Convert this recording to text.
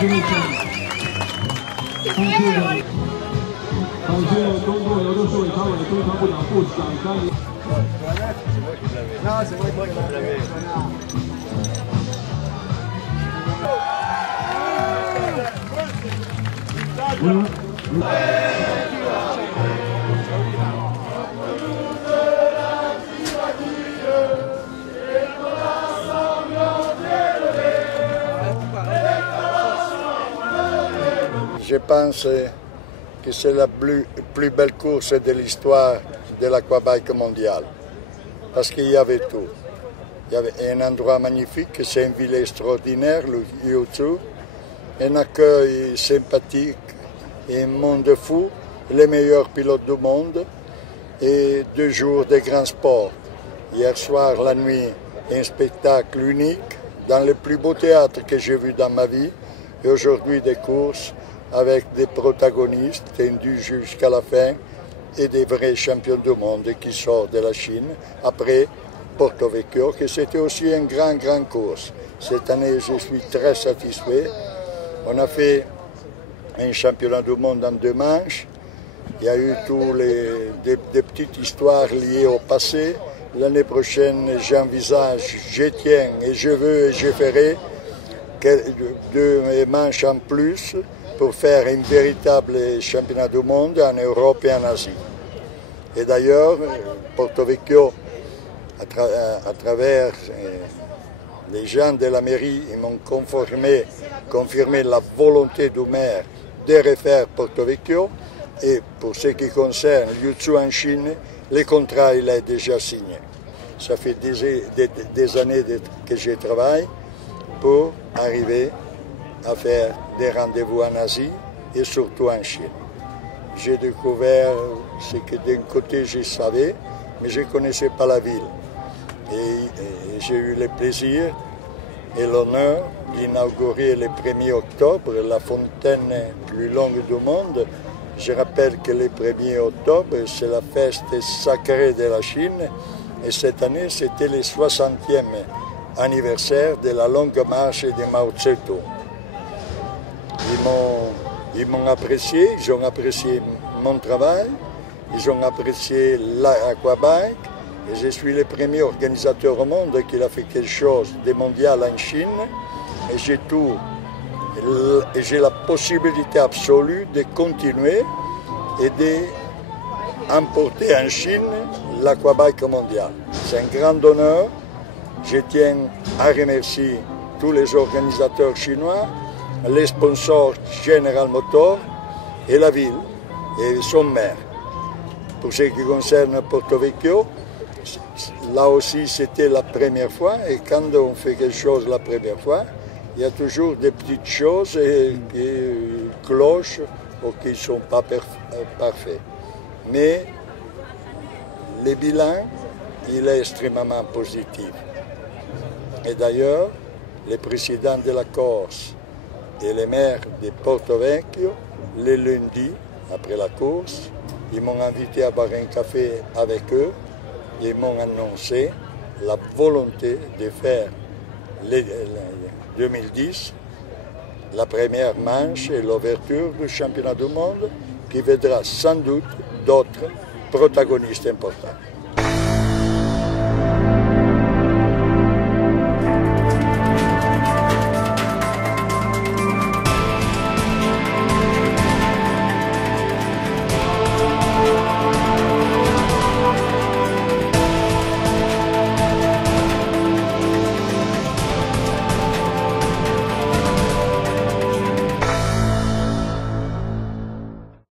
中共邮政市委常委、中常部长、部长张仪。Je pense que c'est la plus belle course de l'histoire de l'aquabike mondiale, parce qu'il y avait tout. Il y avait un endroit magnifique, c'est une ville extraordinaire, le Jiu-Jitsu, un accueil sympathique, un monde fou, les meilleurs pilotes du monde et 2 jours de grands sports. Hier soir, la nuit, un spectacle unique dans le plus beau théâtre que j'ai vu dans ma vie, et aujourd'hui des courses avec des protagonistes tendus jusqu'à la fin et des vrais champions du monde qui sortent de la Chine. Après Porto Vecchio, que c'était aussi une grande course. Cette année, je suis très satisfait. On a fait un championnat du monde en 2 manches. Il y a eu des petites histoires liées au passé. L'année prochaine, j'envisage, je tiens et je veux et je ferai 2 manches en plus pour faire un véritable championnat du monde en Europe et en Asie. Et d'ailleurs, Porto Vecchio, à travers les gens de la mairie, ils m'ont confirmé la volonté du maire de refaire Porto Vecchio. Et pour ce qui concerne Jiu-Jitsu en Chine, le contrat il est déjà signé. Ça fait des années que je travaille pour arriver à faire des rendez-vous en Asie et surtout en Chine. J'ai découvert ce que d'un côté je savais, mais je ne connaissais pas la ville. Et j'ai eu le plaisir et l'honneur d'inaugurer le 1er octobre la fontaine plus longue du monde. Je rappelle que le 1er octobre, c'est la fête sacrée de la Chine, et cette année, c'était le 60e anniversaire de la longue marche de Mao Tse-tung. Ils m'ont apprécié, ils ont apprécié mon travail, ils ont apprécié l'aquabike, et je suis le premier organisateur au monde qui a fait quelque chose de mondial en Chine, et j'ai la possibilité absolue de continuer et d'emporter en Chine l'aquabike mondial. C'est un grand honneur. Je tiens à remercier tous les organisateurs chinois, les sponsors General Motors et la ville et son maire. Pour ce qui concerne Porto Vecchio, là aussi c'était la première fois, et quand on fait quelque chose la première fois, il y a toujours des petites choses qui clochent ou qui ne sont pas parfaits. Mais le bilan, il est extrêmement positif. Et d'ailleurs, le président de la Corse et le maire de Porto Vecchio, le lundi, après la course, ils m'ont invité à boire un café avec eux et m'ont annoncé la volonté de faire 2010 la première manche et l'ouverture du championnat du monde qui vedra sans doute d'autres protagonistes importants.